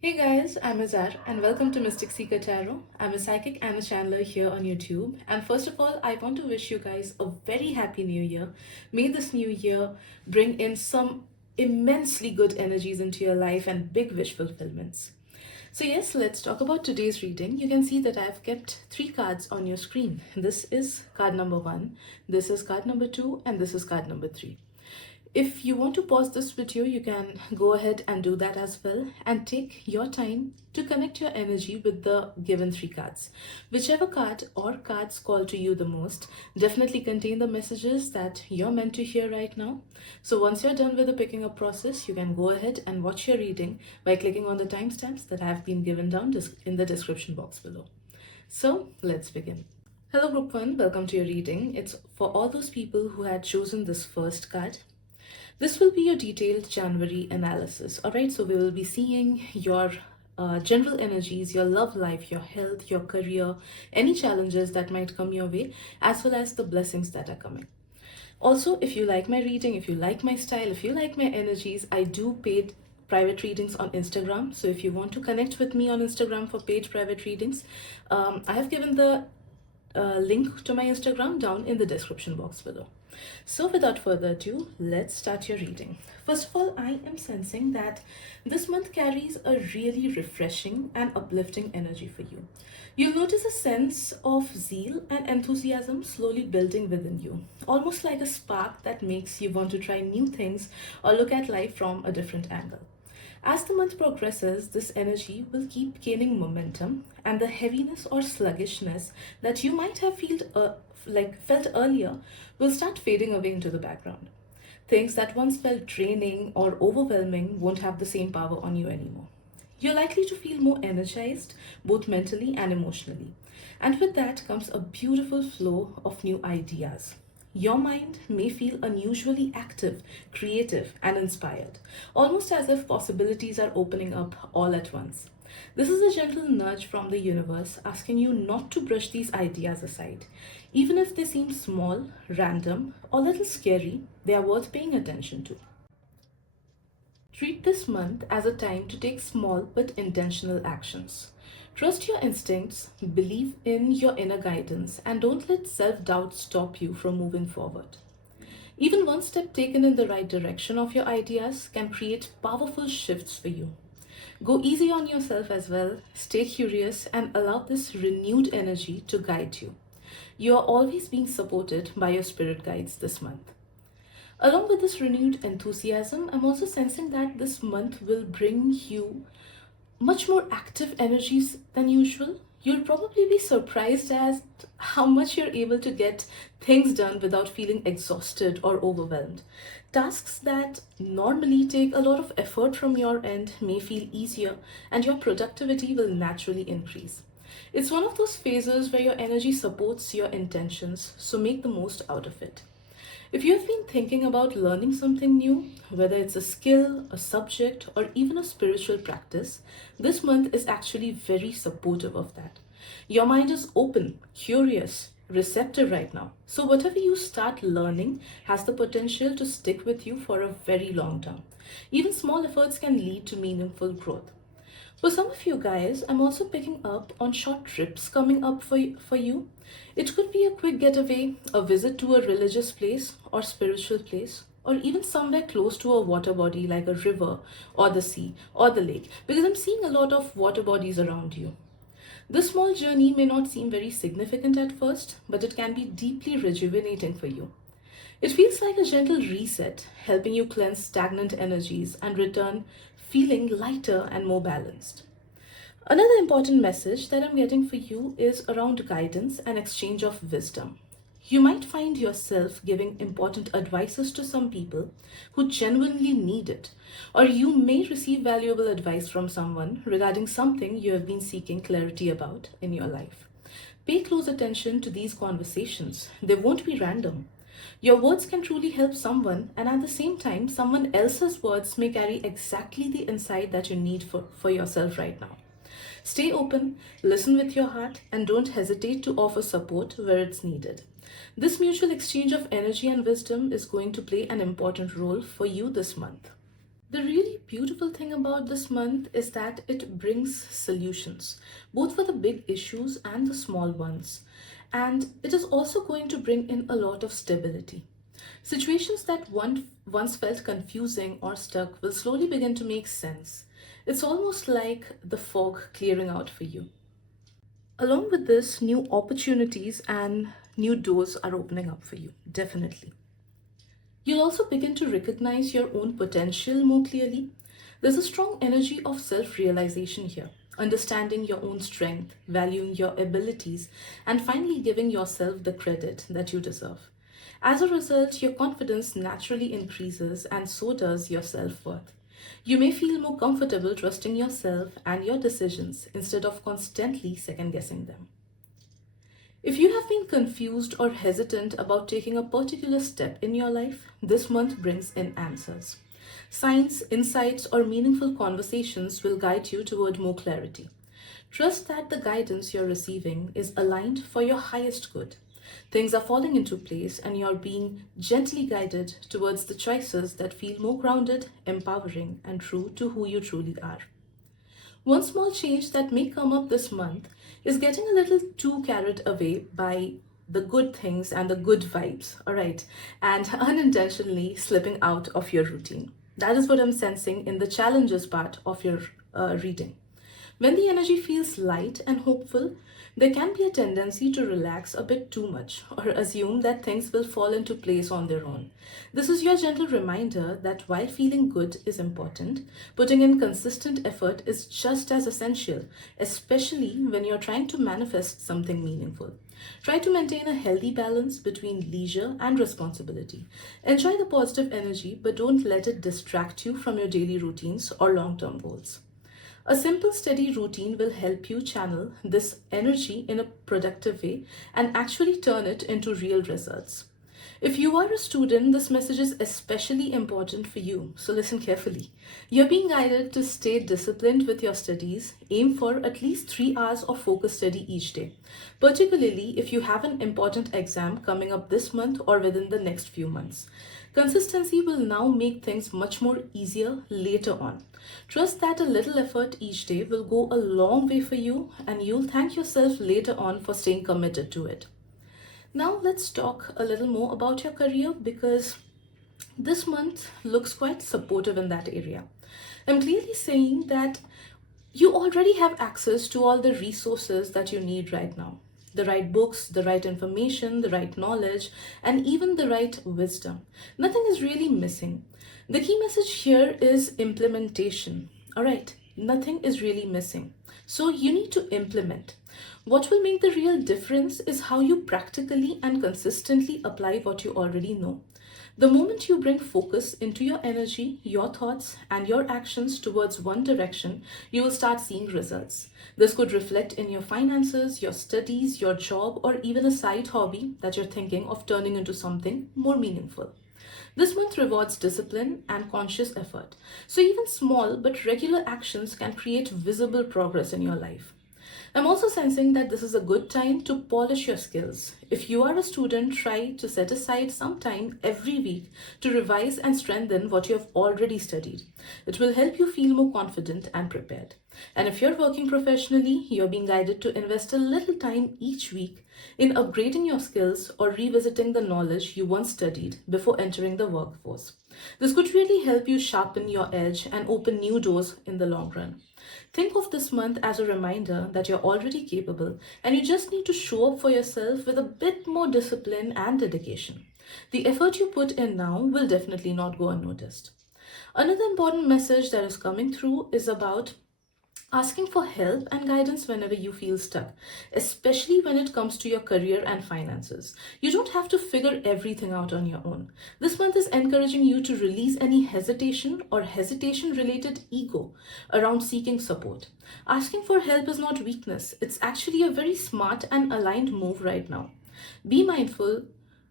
Hey guys, I'm Azar and welcome to Mystic Seeker Tarot. I'm a psychic and a channeler here on YouTube. And first of all, I want to wish you guys a very happy new year. May this new year bring in some immensely good energies into your life and big wish fulfillments. So, yes, let's talk about today's reading. You can see that I've kept three cards on your screen. This is card number one, this is card number two, and this is card number three. If you want to pause this video, you can go ahead and do that as well and take your time to connect your energy with the given three cards. Whichever card or cards call to you the most definitely contain the messages that you're meant to hear right now. So once you're done with the picking up process, you can go ahead and watch your reading by clicking on the timestamps that have been given down in the description box below. So let's begin. Hello group 1, welcome to your reading. It's for all those people who had chosen this first card. This will be your detailed January analysis. All right, so we will be seeing your general energies, your love life, your health, your career, any challenges that might come your way, as well as the blessings that are coming. Also, if you like my reading, if you like my style, if you like my energies, I do paid private readings on Instagram. So if you want to connect with me on Instagram for paid private readings, I have given the link to my Instagram down in the description box below. So without further ado, let's start your reading. First of all, I am sensing that this month carries a really refreshing and uplifting energy for you. You'll notice a sense of zeal and enthusiasm slowly building within you, almost like a spark that makes you want to try new things or look at life from a different angle. As the month progresses, this energy will keep gaining momentum, and the heaviness or sluggishness that you might have felt earlier will start fading away into the background. Things that once felt draining or overwhelming won't have the same power on you anymore. You're likely to feel more energized, both mentally and emotionally. And with that comes a beautiful flow of new ideas. Your mind may feel unusually active, creative, and inspired, almost as if possibilities are opening up all at once. This is a gentle nudge from the universe asking you not to brush these ideas aside. Even if they seem small, random, or a little scary, they are worth paying attention to. Treat this month as a time to take small but intentional actions. Trust your instincts, believe in your inner guidance, and don't let self doubt stop you from moving forward. Even one step taken in the right direction of your ideas can create powerful shifts for you. Go easy on yourself as well, stay curious, and allow this renewed energy to guide you. You are always being supported by your spirit guides this month. Along with this renewed enthusiasm, I'm also sensing that this month will bring you much more active energies than usual. You'll probably be surprised at how much you're able to get things done without feeling exhausted or overwhelmed. Tasks that normally take a lot of effort from your end may feel easier, and your productivity will naturally increase. It's one of those phases where your energy supports your intentions, so make the most out of it. If you have been thinking about learning something new, whether it's a skill, a subject, or even a spiritual practice, this month is actually very supportive of that. Your mind is open, curious, receptive right now. So, whatever you start learning has the potential to stick with you for a very long time. Even small efforts can lead to meaningful growth. For some of you guys, I'm also picking up on short trips coming up for you. It could be a quick getaway, a visit to a religious place or spiritual place, or even somewhere close to a water body like a river or the sea or the lake, because I'm seeing a lot of water bodies around you. This small journey may not seem very significant at first, but it can be deeply rejuvenating for you. It feels like a gentle reset, helping you cleanse stagnant energies and return feeling lighter and more balanced. Another important message that I'm getting for you is around guidance and exchange of wisdom. You might find yourself giving important advices to some people who genuinely need it, or you may receive valuable advice from someone regarding something you have been seeking clarity about in your life. Pay close attention to these conversations, they won't be random. Your words can truly help someone, and at the same time, someone else's words may carry exactly the insight that you need for yourself right now. Stay open, listen with your heart, and don't hesitate to offer support where it's needed. This mutual exchange of energy and wisdom is going to play an important role for you this month. The really beautiful thing about this month is that it brings solutions, both for the big issues and the small ones. And it is also going to bring in a lot of stability. Situations that once felt confusing or stuck will slowly begin to make sense. It's almost like the fog clearing out for you. Along with this, new opportunities and new doors are opening up for you, definitely. You'll also begin to recognize your own potential more clearly. There's a strong energy of self realization here, understanding your own strength, valuing your abilities, and finally giving yourself the credit that you deserve. As a result, your confidence naturally increases, and so does your self worth. You may feel more comfortable trusting yourself and your decisions instead of constantly second guessing them. If you have been confused or hesitant about taking a particular step in your life, this month brings in answers. Signs, insights, or meaningful conversations will guide you toward more clarity. Trust that the guidance you're receiving is aligned for your highest good. Things are falling into place and you're being gently guided towards the choices that feel more grounded, empowering, and true to who you truly are. One small change that may come up this month is getting a little too carried away by the good things and the good vibes, all right, and unintentionally slipping out of your routine. That is what I'm sensing in the challenges part of your reading. When the energy feels light and hopeful, there can be a tendency to relax a bit too much or assume that things will fall into place on their own. This is your gentle reminder that while feeling good is important, putting in consistent effort is just as essential, especially when you're trying to manifest something meaningful. Try to maintain a healthy balance between leisure and responsibility. Enjoy the positive energy, but don't let it distract you from your daily routines or long term goals. A simple, steady routine will help you channel this energy in a productive way and actually turn it into real results. If you are a student, this message is especially important for you, so listen carefully. You're being guided to stay disciplined with your studies. Aim for at least 3 hours of focused study each day, particularly if you have an important exam coming up this month or within the next few months. Consistency will now make things much more easier later on. Trust that a little effort each day will go a long way for you and you'll thank yourself later on for staying committed to it. Now, let's talk a little more about your career because this month looks quite supportive in that area. I'm clearly saying that you already have access to all the resources that you need right now: the right books, the right information, the right knowledge, and even the right wisdom. Nothing is really missing. The key message here is implementation. All right, nothing is really missing. So you need to implement. What will make the real difference is how you practically and consistently apply what you already know. The moment you bring focus into your energy, your thoughts, and your actions towards one direction, you will start seeing results. This could reflect in your finances, your studies, your job, or even a side hobby that you're thinking of turning into something more meaningful. This month rewards discipline and conscious effort. So, even small but regular actions can create visible progress in your life. I'm also sensing that this is a good time to polish your skills. If you are a student, try to set aside some time every week to revise and strengthen what you have already studied. It will help you feel more confident and prepared. And if you're working professionally, you're being guided to invest a little time each week in upgrading your skills or revisiting the knowledge you once studied before entering the workforce. This could really help you sharpen your edge and open new doors in the long run. Think of this month as a reminder that you're already capable and you just need to show up for yourself with a bit more discipline and dedication. The effort you put in now will definitely not go unnoticed. Another important message that is coming through is about asking for help and guidance whenever you feel stuck, especially when it comes to your career and finances. You don't have to figure everything out on your own. This month is encouraging you to release any hesitation or hesitation related ego around seeking support. Asking for help is not weakness, it's actually a very smart and aligned move right now. Be mindful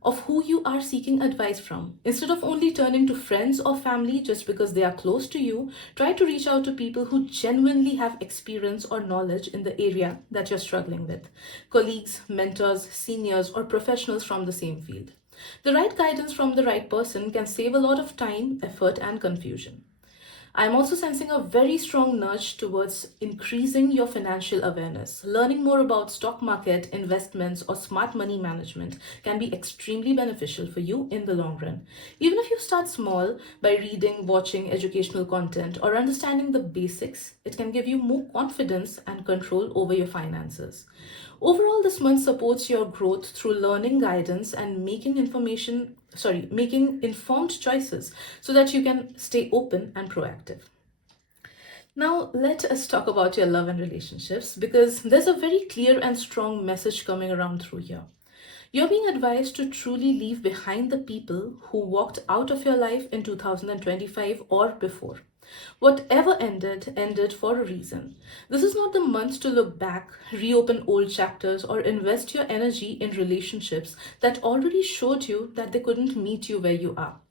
of who you are seeking advice from. Instead of only turning to friends or family just because they are close to you, try to reach out to people who genuinely have experience or knowledge in the area that you're struggling with: colleagues, mentors, seniors, or professionals from the same field. The right guidance from the right person can save a lot of time, effort, and confusion. I'm also sensing a very strong nudge towards increasing your financial awareness. Learning more about stock market, investments, or smart money management can be extremely beneficial for you in the long run. Even if you start small by reading, watching educational content, or understanding the basics, it can give you more confidence and control over your finances. Overall, this month supports your growth through learning guidance and making informed choices so that you can stay open and proactive. Now, let us talk about your love and relationships because there's a very clear and strong message coming around through here. You're being advised to truly leave behind the people who walked out of your life in 2025 or before. Whatever ended, ended for a reason. This is not the month to look back, reopen old chapters, or invest your energy in relationships that already showed you that they couldn't meet you where you are.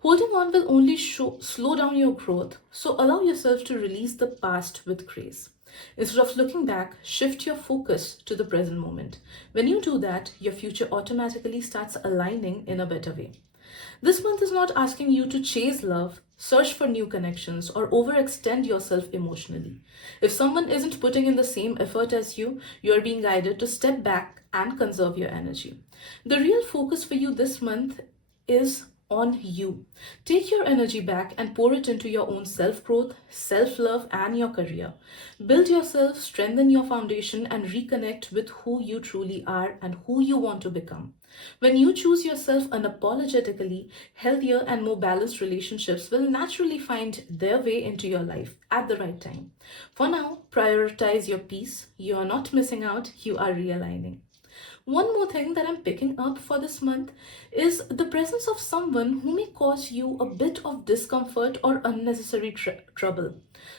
Holding on will only slow down your growth, so allow yourself to release the past with grace. Instead of looking back, shift your focus to the present moment. When you do that, your future automatically starts aligning in a better way. This month is not asking you to chase love, search for new connections, or overextend yourself emotionally. If someone isn't putting in the same effort as you, you're being guided to step back and conserve your energy. The real focus for you this month is on you. Take your energy back and pour it into your own self growth, self love, and your career. Build yourself, strengthen your foundation, and reconnect with who you truly are and who you want to become. When you choose yourself unapologetically, healthier and more balanced relationships will naturally find their way into your life at the right time. For now, prioritize your peace. You are not missing out, you are realigning. One more thing that I'm picking up for this month is the presence of someone who may cause you a bit of discomfort or unnecessary trouble.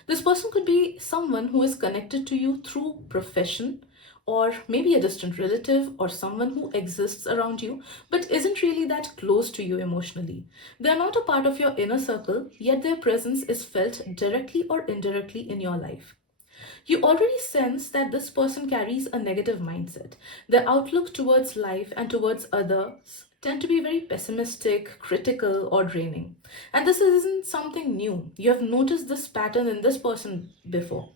This person could be someone who is connected to you through profession, or maybe a distant relative or someone who exists around you but isn't really that close to you emotionally. They're not a part of your inner circle, yet their presence is felt directly or indirectly in your life. You already sense that this person carries a negative mindset. Their outlook towards life and towards others tend to be very pessimistic, critical, or draining. And this isn't something new. You have noticed this pattern in this person before.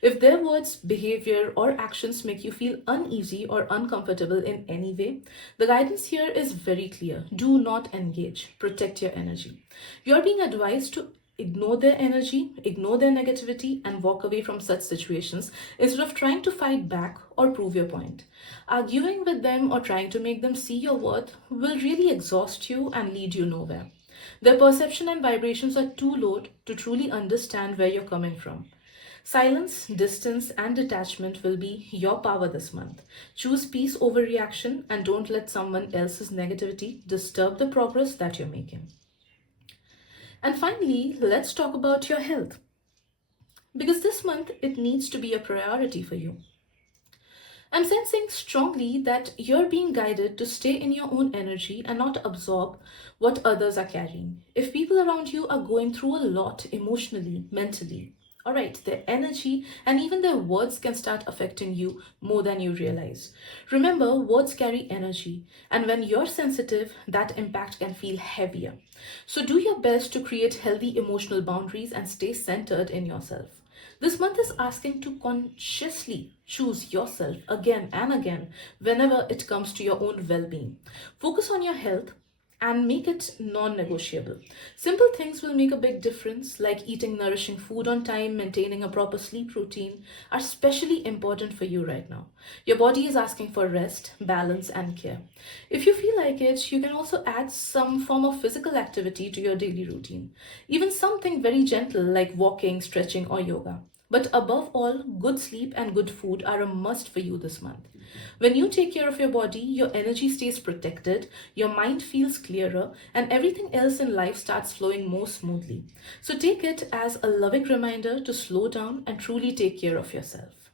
If their words, behavior, or actions make you feel uneasy or uncomfortable in any way, the guidance here is very clear. Do not engage. Protect your energy. You're being advised to ignore their energy, ignore their negativity, and walk away from such situations instead of trying to fight back or prove your point. Arguing with them or trying to make them see your worth will really exhaust you and lead you nowhere. Their perception and vibrations are too low to truly understand where you're coming from. Silence, distance, and detachment will be your power this month. Choose peace over reaction and don't let someone else's negativity disturb the progress that you're making. And finally, let's talk about your health. Because this month it needs to be a priority for you. I'm sensing strongly that you're being guided to stay in your own energy and not absorb what others are carrying. If people around you are going through a lot emotionally, mentally, all right, their energy and even their words can start affecting you more than you realize. Remember, words carry energy, and when you're sensitive, that impact can feel heavier. So do your best to create healthy emotional boundaries and stay centered in yourself. This month is asking to consciously choose yourself again and again whenever it comes to your own well being. Focus on your health and make it non negotiable. Simple things will make a big difference, like eating nourishing food on time, maintaining a proper sleep routine, are especially important for you right now. Your body is asking for rest, balance, and care. If you feel like it, you can also add some form of physical activity to your daily routine, even something very gentle like walking, stretching, or yoga. But above all, good sleep and good food are a must for you this month. When you take care of your body, your energy stays protected, your mind feels clearer, and everything else in life starts flowing more smoothly. So take it as a loving reminder to slow down and truly take care of yourself.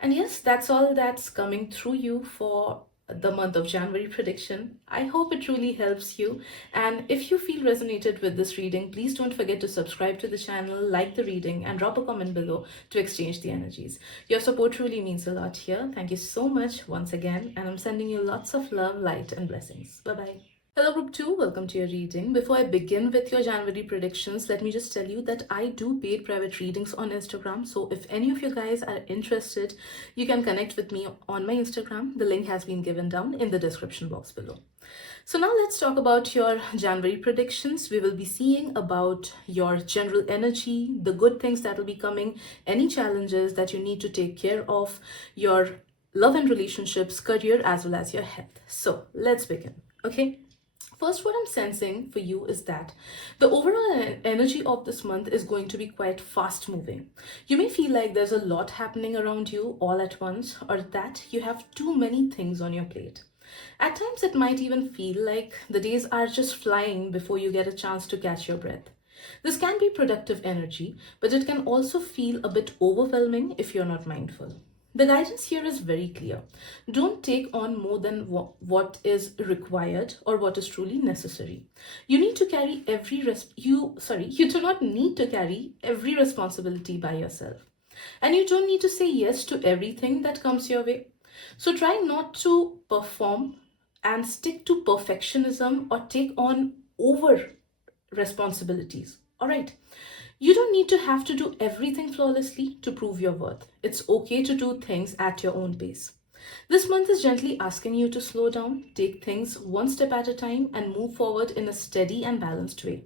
And yes, that's all that's coming through you for the month of January prediction. I hope it truly helps you. And if you feel resonated with this reading, please don't forget to subscribe to the channel, like the reading, and drop a comment below to exchange the energies. Your support truly means a lot here. Thank you so much once again, and I'm sending you lots of love, light, and blessings. Bye bye. Hello, Group 2. Welcome to your reading. Before I begin with your January predictions, let me just tell you that I do paid private readings on Instagram. So, if any of you guys are interested, you can connect with me on my Instagram. The link has been given down in the description box below. So, now let's talk about your January predictions. We will be seeing about your general energy, the good things that will be coming, any challenges that you need to take care of, your love and relationships, career, as well as your health. So, let's begin. Okay. First, what I'm sensing for you is that the overall energy of this month is going to be quite fast moving. You may feel like there's a lot happening around you all at once, or that you have too many things on your plate. At times, it might even feel like the days are just flying before you get a chance to catch your breath. This can be productive energy, but it can also feel a bit overwhelming if you're not mindful. The guidance here is very clear. Don't take on more than what is required or what is truly necessary. You need to carry you do not need to carry every responsibility by yourself. And you don't need to say yes to everything that comes your way. So try not to perform and stick to perfectionism or take on over responsibilities. All right. You don't need to have to do everything flawlessly to prove your worth. It's okay to do things at your own pace. This month is gently asking you to slow down, take things one step at a time, and move forward in a steady and balanced way.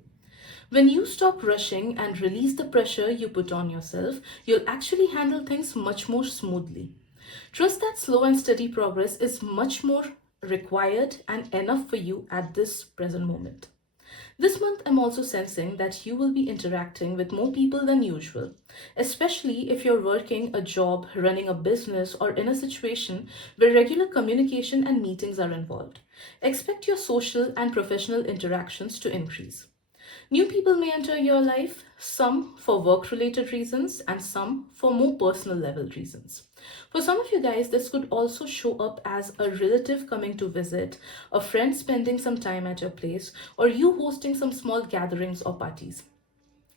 When you stop rushing and release the pressure you put on yourself, you'll actually handle things much more smoothly. Trust that slow and steady progress is much more required and enough for you at this present moment. This month, I'm also sensing that you will be interacting with more people than usual, especially if you're working a job, running a business, or in a situation where regular communication and meetings are involved. Expect your social and professional interactions to increase. New people may enter your life, some for work related reasons and some for more personal level reasons. For some of you guys, this could also show up as a relative coming to visit, a friend spending some time at your place, or you hosting some small gatherings or parties.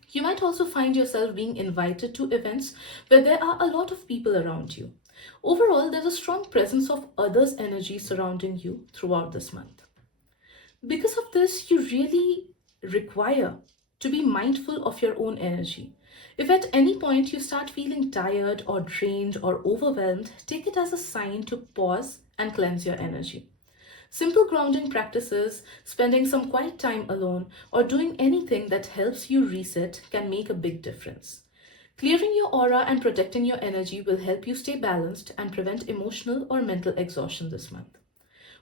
You might also find yourself being invited to events where there are a lot of people around you. Overall, there's a strong presence of others' energy surrounding you throughout this month. Because of this, you really require to be mindful of your own energy. If at any point you start feeling tired or drained or overwhelmed, take it as a sign to pause and cleanse your energy. Simple grounding practices, spending some quiet time alone, or doing anything that helps you reset can make a big difference. Clearing your aura and protecting your energy will help you stay balanced and prevent emotional or mental exhaustion this month.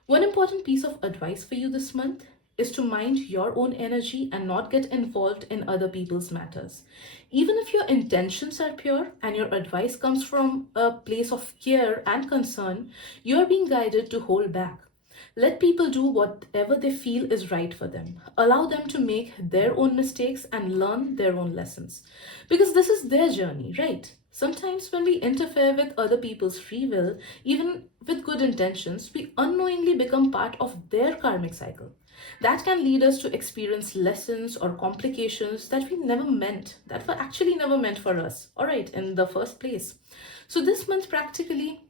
One important piece of advice for you this month is to mind your own energy and not get involved in other people's matters. Even if your intentions are pure and your advice comes from a place of care and concern, you are being guided to hold back. Let people do whatever they feel is right for them. Allow them to make their own mistakes and learn their own lessons. Because this is their journey, right? Sometimes, when we interfere with other people's free will, even with good intentions, we unknowingly become part of their karmic cycle. That can lead us to experience lessons or complications that we never meant, that were actually never meant for us, all right, in the first place. So, this month practically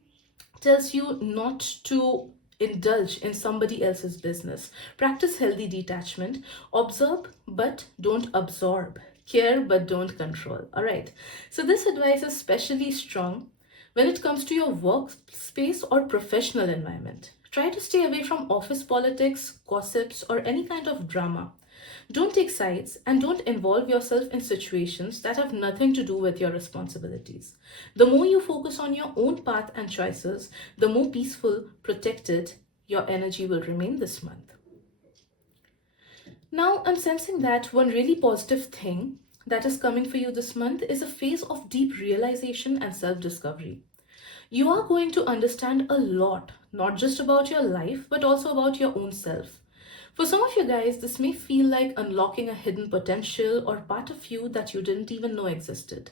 tells you not to indulge in somebody else's business. Practice healthy detachment. Observe but don't absorb. Care but don't control. All right. So, this advice is especially strong when it comes to your workspace or professional environment. Try to stay away from office politics, gossips, or any kind of drama. Don't take sides and don't involve yourself in situations that have nothing to do with your responsibilities. The more you focus on your own path and choices, the more peaceful, protected your energy will remain this month. Now, I'm sensing that one really positive thing that is coming for you this month is a phase of deep realization and self discovery. You are going to understand a lot, not just about your life, but also about your own self. For some of you guys, this may feel like unlocking a hidden potential or part of you that you didn't even know existed.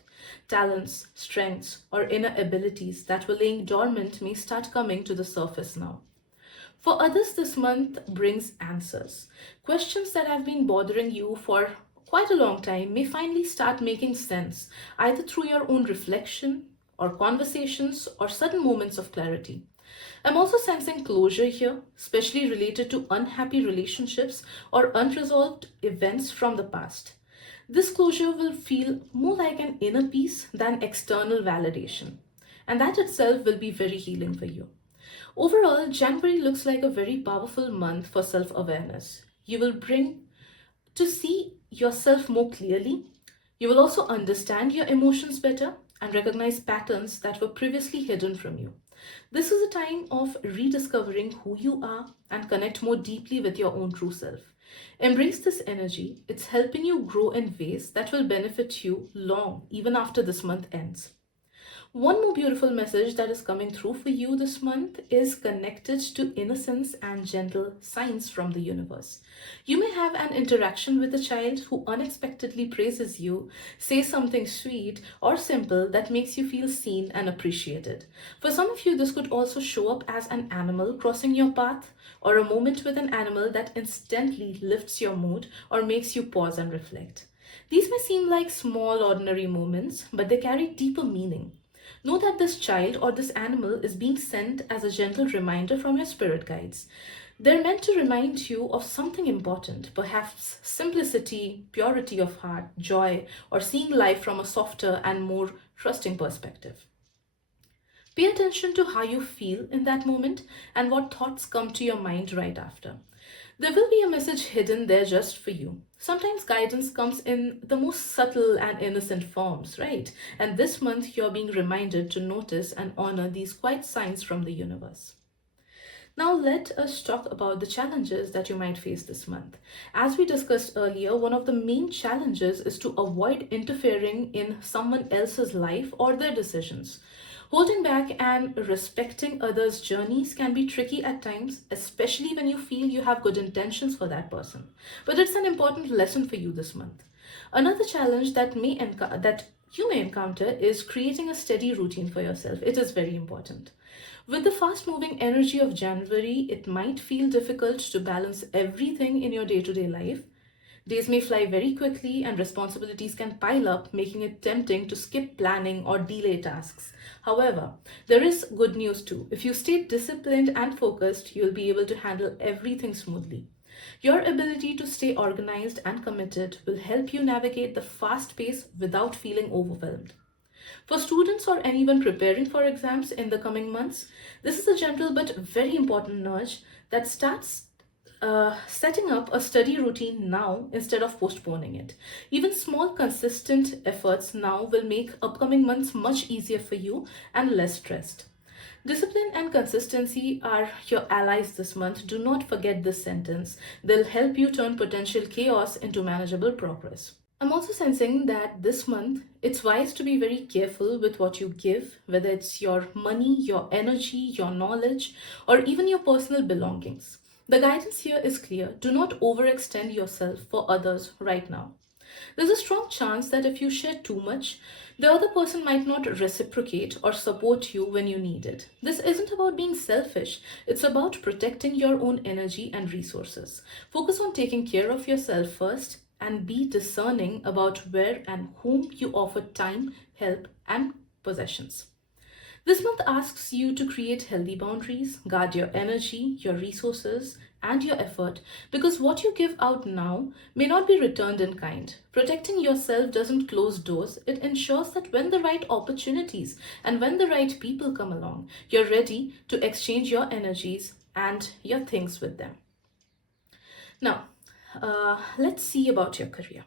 Talents, strengths, or inner abilities that were laying dormant may start coming to the surface now. For others, this month brings answers. Questions that have been bothering you for quite a long time may finally start making sense, either through your own reflection or conversations or sudden moments of clarity. I'm also sensing closure here, especially related to unhappy relationships or unresolved events from the past. This closure will feel more like an inner peace than external validation, and that itself will be very healing for you. Overall, January looks like a very powerful month for self awareness. You will bring to see yourself more clearly. You will also understand your emotions better and recognize patterns that were previously hidden from you. This is a time of rediscovering who you are and connect more deeply with your own true self. Embrace this energy. It's helping you grow in ways that will benefit you long even after this month ends. One more beautiful message that is coming through for you this month is connected to innocence and gentle signs from the universe. You may have an interaction with a child who unexpectedly praises you, says something sweet or simple that makes you feel seen and appreciated. For some of you, this could also show up as an animal crossing your path or a moment with an animal that instantly lifts your mood or makes you pause and reflect. These may seem like small, ordinary moments, but they carry deeper meaning. Know that this child or this animal is being sent as a gentle reminder from your spirit guides. They're meant to remind you of something important, perhaps simplicity, purity of heart, joy, or seeing life from a softer and more trusting perspective. Pay attention to how you feel in that moment and what thoughts come to your mind right after. There will be a message hidden there just for you. Sometimes guidance comes in the most subtle and innocent forms, right? And this month you're being reminded to notice and honor these quiet signs from the universe. Now, let us talk about the challenges that you might face this month. As we discussed earlier, one of the main challenges is to avoid interfering in someone else's life or their decisions. Holding back and respecting others' journeys can be tricky at times, especially when you feel you have good intentions for that person. But it's an important lesson for you this month. Another challenge that you may encounter is creating a steady routine for yourself. It is very important. With the fast moving energy of January, it might feel difficult to balance everything in your day to day life. Days may fly very quickly and responsibilities can pile up, making it tempting to skip planning or delay tasks. However, there is good news too. If you stay disciplined and focused, you'll be able to handle everything smoothly. Your ability to stay organized and committed will help you navigate the fast pace without feeling overwhelmed. For students or anyone preparing for exams in the coming months, this is a gentle but very important nudge that starts setting up a study routine now instead of postponing it. Even small, consistent efforts now will make upcoming months much easier for you and less stressed. Discipline and consistency are your allies this month. Do not forget this sentence. They'll help you turn potential chaos into manageable progress. I'm also sensing that this month it's wise to be very careful with what you give, whether it's your money, your energy, your knowledge, or even your personal belongings. The guidance here is clear. Do not overextend yourself for others right now. There's a strong chance that if you share too much, the other person might not reciprocate or support you when you need it. This isn't about being selfish, it's about protecting your own energy and resources. Focus on taking care of yourself first and be discerning about where and whom you offer time, help, and possessions. This month asks you to create healthy boundaries, guard your energy, your resources, and your effort because what you give out now may not be returned in kind. Protecting yourself doesn't close doors, it ensures that when the right opportunities and when the right people come along, you're ready to exchange your energies and your things with them. Now, let's see about your career.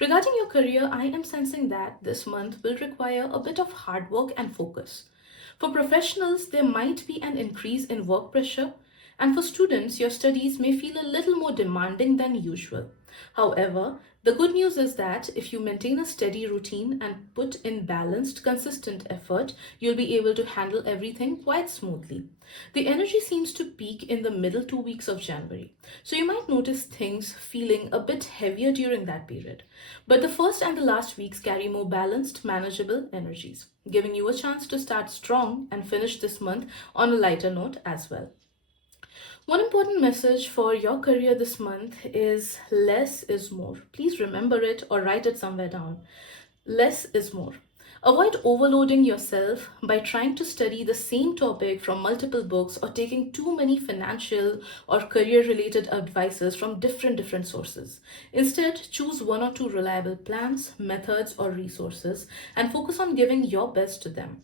Regarding your career, I am sensing that this month will require a bit of hard work and focus. For professionals, there might be an increase in work pressure, and for students, your studies may feel a little more demanding than usual. However, the good news is that if you maintain a steady routine and put in balanced, consistent effort, you'll be able to handle everything quite smoothly. The energy seems to peak in the middle 2 weeks of January, so you might notice things feeling a bit heavier during that period. But the first and the last weeks carry more balanced, manageable energies, giving you a chance to start strong and finish this month on a lighter note as well. One important message for your career this month is less is more. Please remember it or write it somewhere down. Less is more. Avoid overloading yourself by trying to study the same topic from multiple books or taking too many financial or career related advices from different sources. Instead, choose one or two reliable plans, methods, or resources and focus on giving your best to them.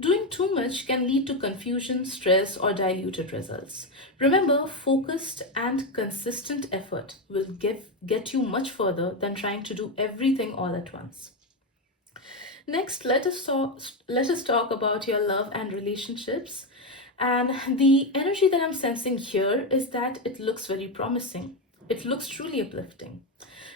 Doing too much can lead to confusion, stress, or diluted results. Remember, focused and consistent effort will get you much further than trying to do everything all at once. Next, let us talk about your love and relationships. And the energy that I'm sensing here is that it looks very promising. It looks truly uplifting.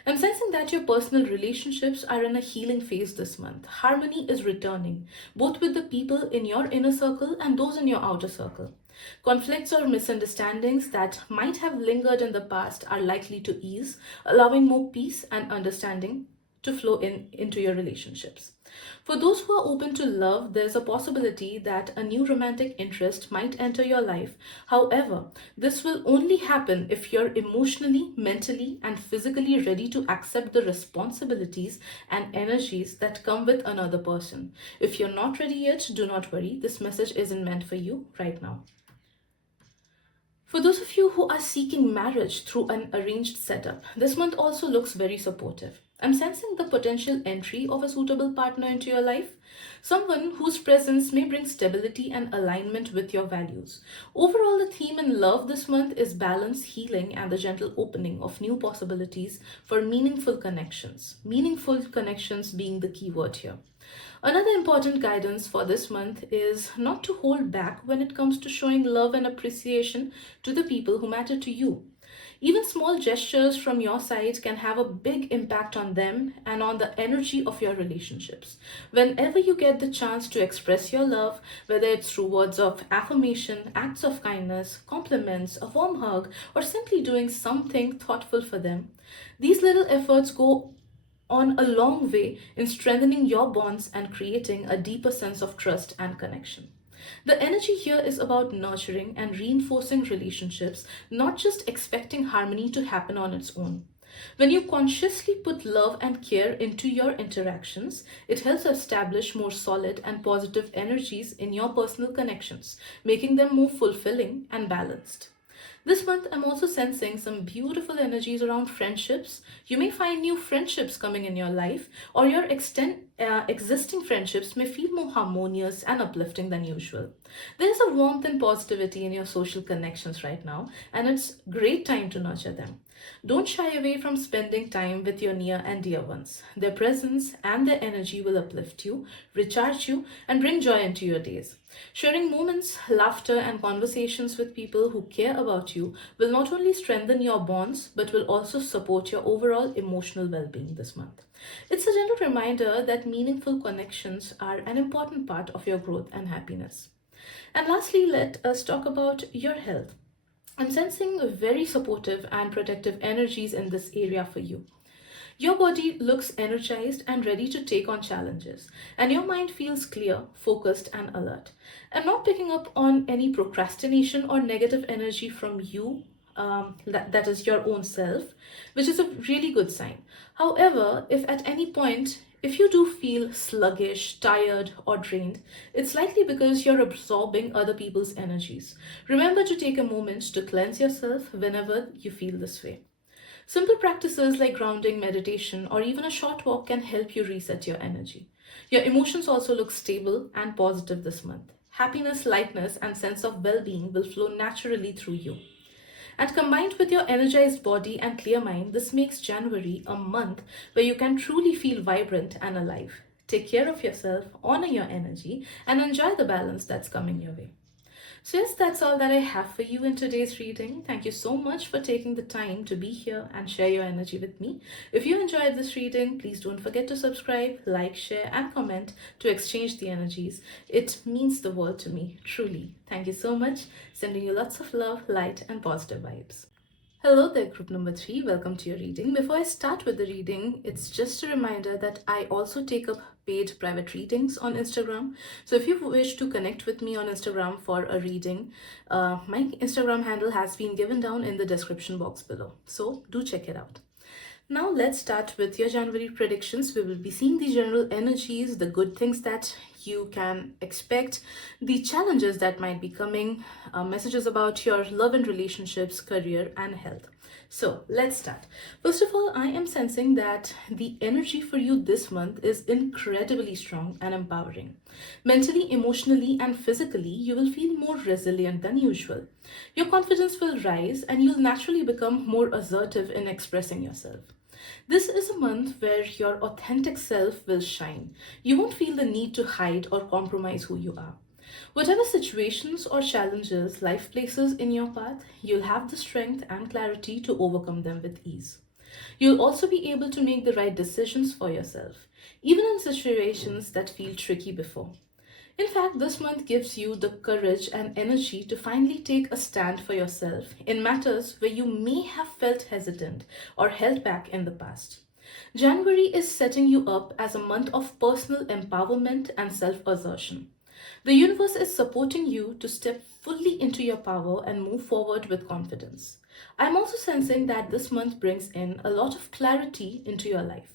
I'm sensing that your personal relationships are in a healing phase this month. Harmony is returning, both with the people in your inner circle and those in your outer circle. Conflicts or misunderstandings that might have lingered in the past are likely to ease, allowing more peace and understanding to flow into your relationships. For those who are open to love, there's a possibility that a new romantic interest might enter your life. However, this will only happen if you're emotionally, mentally, and physically ready to accept the responsibilities and energies that come with another person. If you're not ready yet, do not worry. This message isn't meant for you right now. For those of you who are seeking marriage through an arranged setup, this month also looks very supportive. I'm sensing the potential entry of a suitable partner into your life, someone whose presence may bring stability and alignment with your values. Overall, the theme in love this month is balance, healing, and the gentle opening of new possibilities for meaningful connections. Meaningful connections being the key word here. Another important guidance for this month is not to hold back when it comes to showing love and appreciation to the people who matter to you. Even small gestures from your side can have a big impact on them and on the energy of your relationships. Whenever you get the chance to express your love, whether it's through words of affirmation, acts of kindness, compliments, a warm hug, or simply doing something thoughtful for them, these little efforts go on a long way in strengthening your bonds and creating a deeper sense of trust and connection. The energy here is about nurturing and reinforcing relationships, not just expecting harmony to happen on its own. When you consciously put love and care into your interactions, it helps establish more solid and positive energies in your personal connections, making them more fulfilling and balanced. This month, I'm also sensing some beautiful energies around friendships. You may find new friendships coming in your life, or your existing friendships may feel more harmonious and uplifting than usual. There's a warmth and positivity in your social connections right now, and it's great time to nurture them. Don't shy away from spending time with your near and dear ones. Their presence and their energy will uplift you, recharge you, and bring joy into your days. Sharing moments, laughter, and conversations with people who care about you will not only strengthen your bonds but will also support your overall emotional well being this month. It's a gentle reminder that meaningful connections are an important part of your growth and happiness. And lastly, let us talk about your health. I'm sensing very supportive and protective energies in this area for you. Your body looks energized and ready to take on challenges, and your mind feels clear, focused, and alert. I'm not picking up on any procrastination or negative energy from you, that is your own self, which is a really good sign. However, if at any point if you do feel sluggish, tired, or drained, it's likely because you're absorbing other people's energies. Remember to take a moment to cleanse yourself whenever you feel this way. Simple practices like grounding, meditation, or even a short walk can help you reset your energy. Your emotions also look stable and positive this month. Happiness, lightness, and sense of well being will flow naturally through you. And combined with your energized body and clear mind, this makes January a month where you can truly feel vibrant and alive. Take care of yourself, honor your energy, and enjoy the balance that's coming your way. So, yes, that's all that I have for you in today's reading. Thank you so much for taking the time to be here and share your energy with me. If you enjoyed this reading, please don't forget to subscribe, like, share, and comment to exchange the energies. It means the world to me, truly. Thank you so much. Sending you lots of love, light, and positive vibes. Hello there, group number 3. Welcome to your reading. Before I start with the reading, it's just a reminder that I also take up paid private readings on Instagram. So if you wish to connect with me on Instagram for a reading, my Instagram handle has been given down in the description box below. So do check it out. Now let's start with your January predictions. We will be seeing the general energies, the good things that you can expect, the challenges that might be coming, messages about your love and relationships, career, and health. So let's start. First of all, I am sensing that the energy for you this month is incredibly strong and empowering. Mentally, emotionally, and physically, you will feel more resilient than usual. Your confidence will rise and you'll naturally become more assertive in expressing yourself. This is a month where your authentic self will shine. You won't feel the need to hide or compromise who you are. Whatever situations or challenges life places in your path, you'll have the strength and clarity to overcome them with ease. You'll also be able to make the right decisions for yourself, even in situations that feel tricky before. In fact, this month gives you the courage and energy to finally take a stand for yourself in matters where you may have felt hesitant or held back in the past. January is setting you up as a month of personal empowerment and self assertion. The universe is supporting you to step fully into your power and move forward with confidence. I'm also sensing that this month brings in a lot of clarity into your life.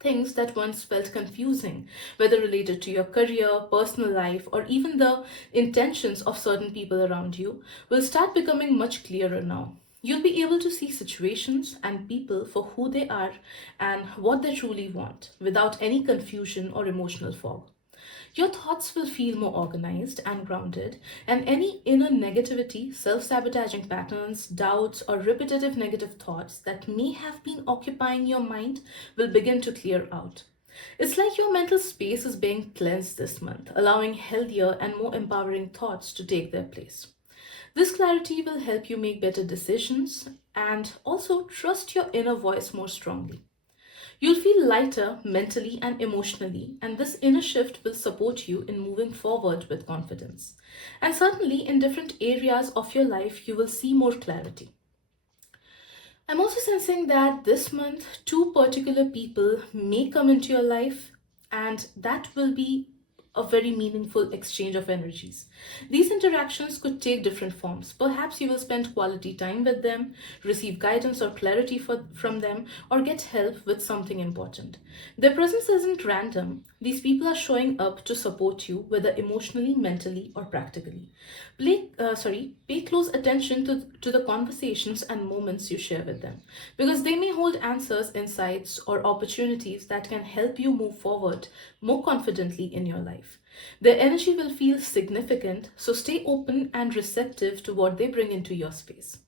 Things that once felt confusing, whether related to your career, personal life, or even the intentions of certain people around you, will start becoming much clearer now. You'll be able to see situations and people for who they are and what they truly want without any confusion or emotional fog. Your thoughts will feel more organized and grounded, and any inner negativity, self sabotaging patterns, doubts, or repetitive negative thoughts that may have been occupying your mind will begin to clear out. It's like your mental space is being cleansed this month, allowing healthier and more empowering thoughts to take their place. This clarity will help you make better decisions and also trust your inner voice more strongly. You'll feel lighter mentally and emotionally, and this inner shift will support you in moving forward with confidence. And certainly, in different areas of your life, you will see more clarity. I'm also sensing that this month, two particular people may come into your life, and that will be a very meaningful exchange of energies. These interactions could take different forms. Perhaps you will spend quality time with them, receive guidance or clarity from them, or get help with something important. Their presence isn't random. These people are showing up to support you, whether emotionally, mentally, or practically. Pay close attention to the conversations and moments you share with them because they may hold answers, insights, or opportunities that can help you move forward more confidently in your life. Their energy will feel significant, so stay open and receptive to what they bring into your space.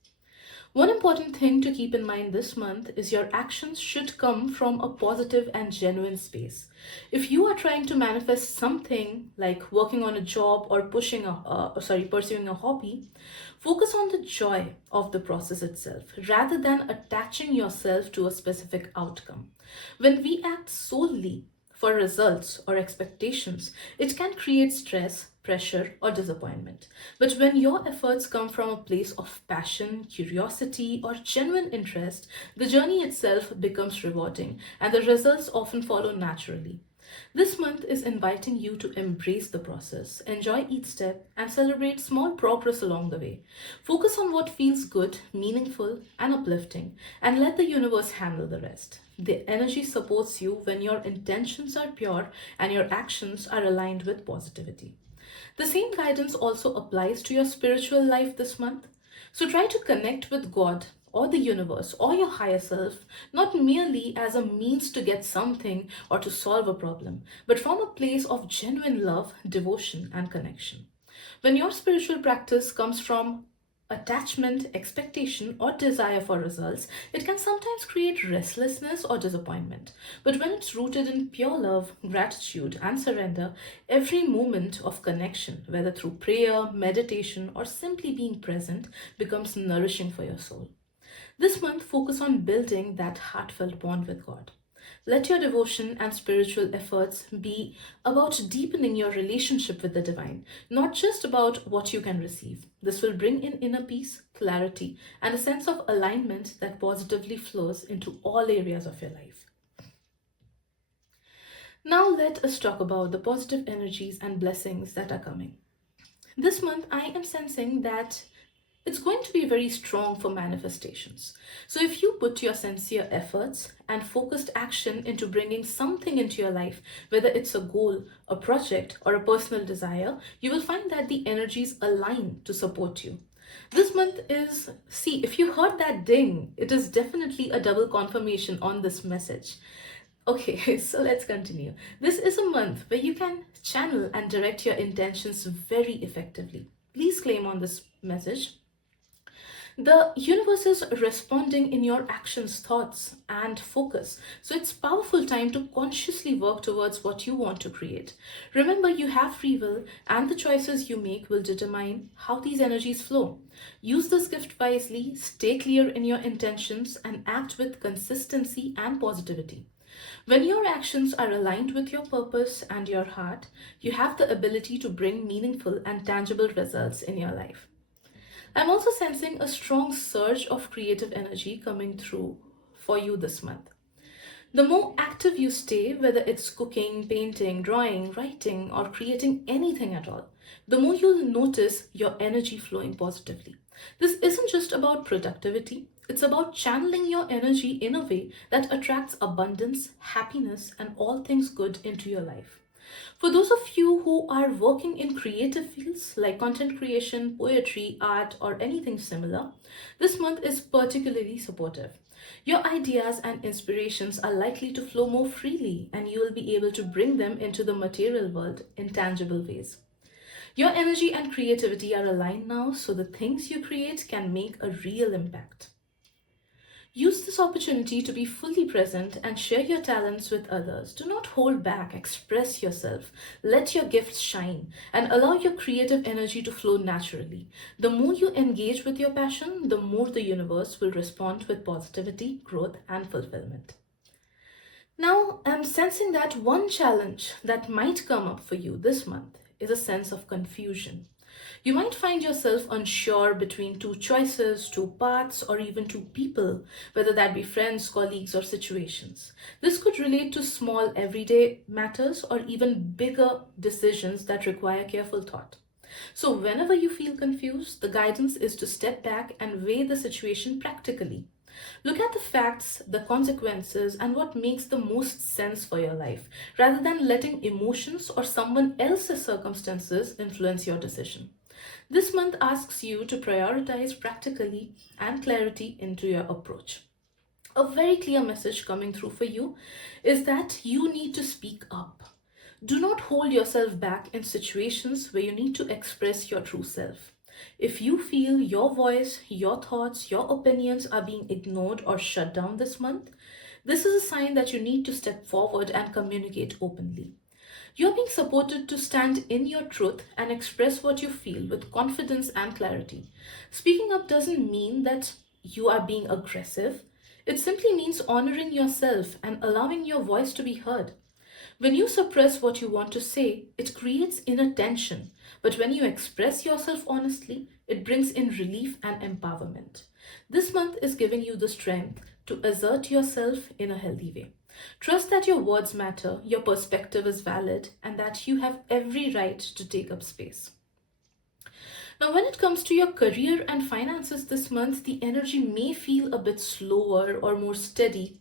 One important thing to keep in mind this month is your actions should come from a positive and genuine space. If you are trying to manifest something like working on a job or pursuing a hobby, focus on the joy of the process itself rather than attaching yourself to a specific outcome. When we act solely for results or expectations, it can create stress, pressure, or disappointment. But when your efforts come from a place of passion, curiosity, or genuine interest, the journey itself becomes rewarding and the results often follow naturally. This month is inviting you to embrace the process, enjoy each step, and celebrate small progress along the way. Focus on what feels good, meaningful, and uplifting, and let the universe handle the rest. The energy supports you when your intentions are pure and your actions are aligned with positivity. The same guidance also applies to your spiritual life this month. So try to connect with God or the universe or your higher self, not merely as a means to get something or to solve a problem, but from a place of genuine love, devotion, and connection. When your spiritual practice comes from attachment, expectation, or desire for results, it can sometimes create restlessness or disappointment. But when it's rooted in pure love, gratitude, and surrender, every moment of connection, whether through prayer, meditation, or simply being present, becomes nourishing for your soul. This month, focus on building that heartfelt bond with God. Let your devotion and spiritual efforts be about deepening your relationship with the divine, not just about what you can receive. This will bring in inner peace, clarity, and a sense of alignment that positively flows into all areas of your life. Now, let us talk about the positive energies and blessings that are coming. This month, I am sensing that It's going to be very strong for manifestations. So, if you put your sincere efforts and focused action into bringing something into your life, whether it's a goal, a project, or a personal desire, you will find that the energies align to support you. This month is, see, if you heard that ding, it is definitely a double confirmation on this message. Okay, so let's continue. This is a month where you can channel and direct your intentions very effectively. Please claim on this message. The universe is responding in your actions, thoughts, and focus. So it's powerful time to consciously work towards what you want to create. Remember, you have free will, and the choices you make will determine how these energies flow. Use this gift wisely, stay clear in your intentions, and act with consistency and positivity. When your actions are aligned with your purpose and your heart, you have the ability to bring meaningful and tangible results in your life. I'm also sensing a strong surge of creative energy coming through for you this month. The more active you stay, whether it's cooking, painting, drawing, writing, or creating anything at all, the more you'll notice your energy flowing positively. This isn't just about productivity, it's about channeling your energy in a way that attracts abundance, happiness, and all things good into your life. For those of you who are working in creative fields like content creation, poetry, art, or anything similar, this month is particularly supportive. Your ideas and inspirations are likely to flow more freely, and you will be able to bring them into the material world in tangible ways. Your energy and creativity are aligned now, so the things you create can make a real impact. Use this opportunity to be fully present and share your talents with others. Do not hold back, express yourself, let your gifts shine, and allow your creative energy to flow naturally. The more you engage with your passion, the more the universe will respond with positivity, growth, and fulfillment. Now, I'm sensing that one challenge that might come up for you this month is a sense of confusion. You might find yourself unsure between two choices, two paths, or even two people, whether that be friends, colleagues, or situations. This could relate to small everyday matters or even bigger decisions that require careful thought. So, whenever you feel confused, the guidance is to step back and weigh the situation practically. Look at the facts, the consequences, and what makes the most sense for your life, rather than letting emotions or someone else's circumstances influence your decision. This month asks you to prioritize practically and clarity into your approach. A very clear message coming through for you is that you need to speak up. Do not hold yourself back in situations where you need to express your true self. If you feel your voice, your thoughts, your opinions are being ignored or shut down this month, this is a sign that you need to step forward and communicate openly. You're being supported to stand in your truth and express what you feel with confidence and clarity. Speaking up doesn't mean that you are being aggressive, it simply means honoring yourself and allowing your voice to be heard. When you suppress what you want to say, it creates inner tension. But when you express yourself honestly, it brings in relief and empowerment. This month is giving you the strength to assert yourself in a healthy way. Trust that your words matter, your perspective is valid, and that you have every right to take up space. Now, when it comes to your career and finances this month, the energy may feel a bit slower or more steady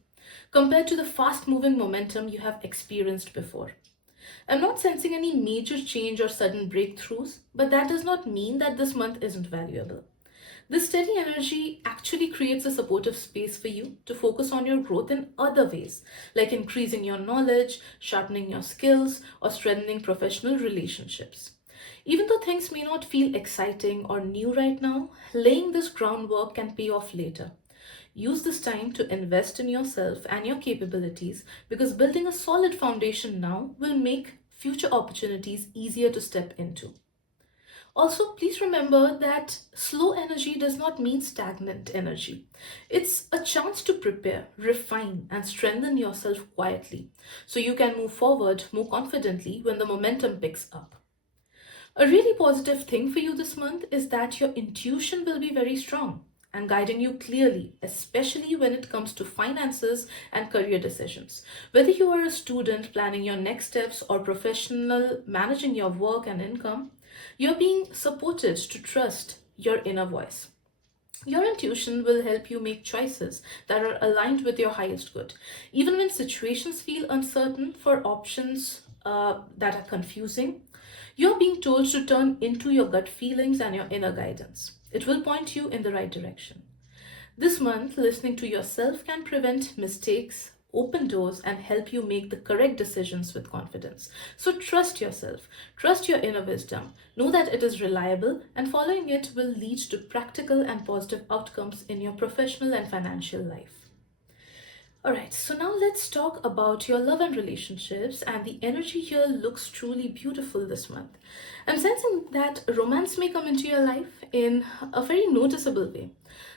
compared to the fast moving momentum you have experienced before. I'm not sensing any major change or sudden breakthroughs, but that does not mean that this month isn't valuable. This steady energy actually creates a supportive space for you to focus on your growth in other ways, like increasing your knowledge, sharpening your skills, or strengthening professional relationships. Even though things may not feel exciting or new right now, laying this groundwork can pay off later. Use this time to invest in yourself and your capabilities because building a solid foundation now will make future opportunities easier to step into. Also, please remember that slow energy does not mean stagnant energy. It's a chance to prepare, refine, and strengthen yourself quietly so you can move forward more confidently when the momentum picks up. A really positive thing for you this month is that your intuition will be very strong and guiding you clearly, especially when it comes to finances and career decisions. Whether you are a student planning your next steps or professional managing your work and income, you're being supported to trust your inner voice. Your intuition will help you make choices that are aligned with your highest good. Even when situations feel uncertain for options that are confusing, you're being told to turn into your gut feelings and your inner guidance. It will point you in the right direction. This month, listening to yourself can prevent mistakes, open doors, and help you make the correct decisions with confidence. So trust yourself, trust your inner wisdom. Know that it is reliable, and following it will lead to practical and positive outcomes in your professional and financial life. Alright, so now let's talk about your love and relationships, and the energy here looks truly beautiful this month. I'm sensing that romance may come into your life in a very noticeable way.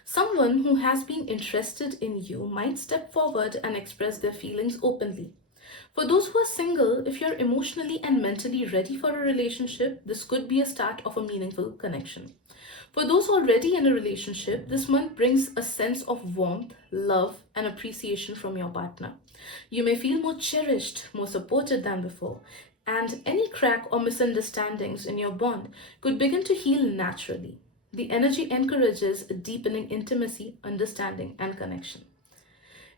Someone who has been interested in you might step forward and express their feelings openly. For those who are single, if you're emotionally and mentally ready for a relationship, this could be a start of a meaningful connection. For those already in a relationship, this month brings a sense of warmth, love, and appreciation from your partner. You may feel more cherished, more supported than before, and any crack or misunderstandings in your bond could begin to heal naturally. The energy encourages a deepening intimacy, understanding, and connection.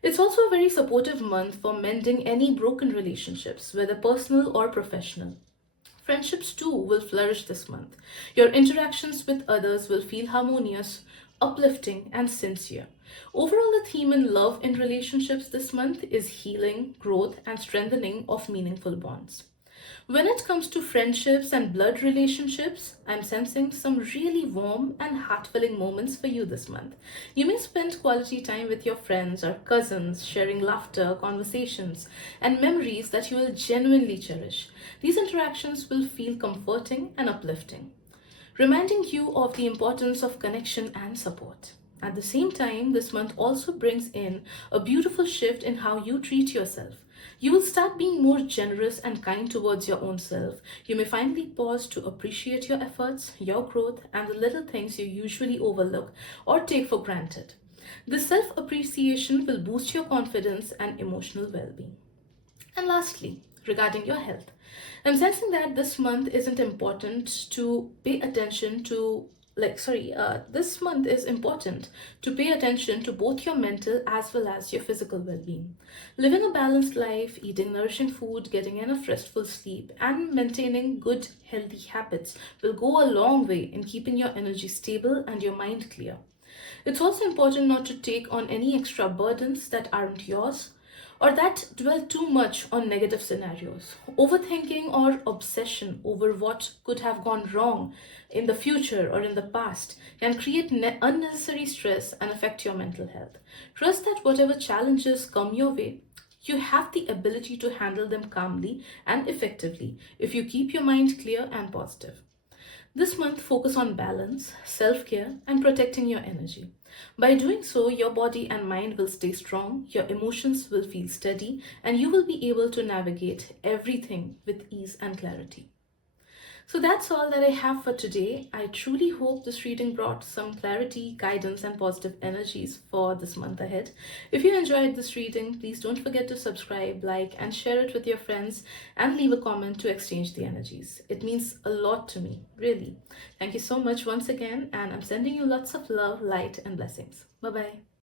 It's also a very supportive month for mending any broken relationships, whether personal or professional. Friendships too will flourish this month. Your interactions with others will feel harmonious, uplifting, and sincere. Overall, the theme in love in relationships this month is healing, growth, and strengthening of meaningful bonds. When it comes to friendships and blood relationships, I'm sensing some really warm and heart-filling moments for you this month. You may spend quality time with your friends or cousins, sharing laughter, conversations, and memories that you will genuinely cherish. These interactions will feel comforting and uplifting, reminding you of the importance of connection and support. At the same time, this month also brings in a beautiful shift in how you treat yourself. You will start being more generous and kind towards your own self. You may finally pause to appreciate your efforts, your growth, and the little things you usually overlook or take for granted. This self appreciation will boost your confidence and emotional well being. And lastly, regarding your health, I'm sensing that this month isn't important to pay attention to this month is important to pay attention to both your mental as well as your physical well-being. Living a balanced life, eating nourishing food, getting enough restful sleep, and maintaining good healthy habits will go a long way in keeping your energy stable and your mind clear. It's also important not to take on any extra burdens that aren't yours or that dwell too much on negative scenarios. Overthinking or obsession over what could have gone wrong in the future or in the past can create unnecessary stress and affect your mental health. Trust that whatever challenges come your way, you have the ability to handle them calmly and effectively if you keep your mind clear and positive. This month, focus on balance, self care, and protecting your energy. By doing so, your body and mind will stay strong, your emotions will feel steady, and you will be able to navigate everything with ease and clarity. So that's all that I have for today. I truly hope this reading brought some clarity, guidance, and positive energies for this month ahead. If you enjoyed this reading, please don't forget to subscribe, like, and share it with your friends, and leave a comment to exchange the energies. It means a lot to me, really. Thank you so much once again, and I'm sending you lots of love, light, and blessings. Bye bye.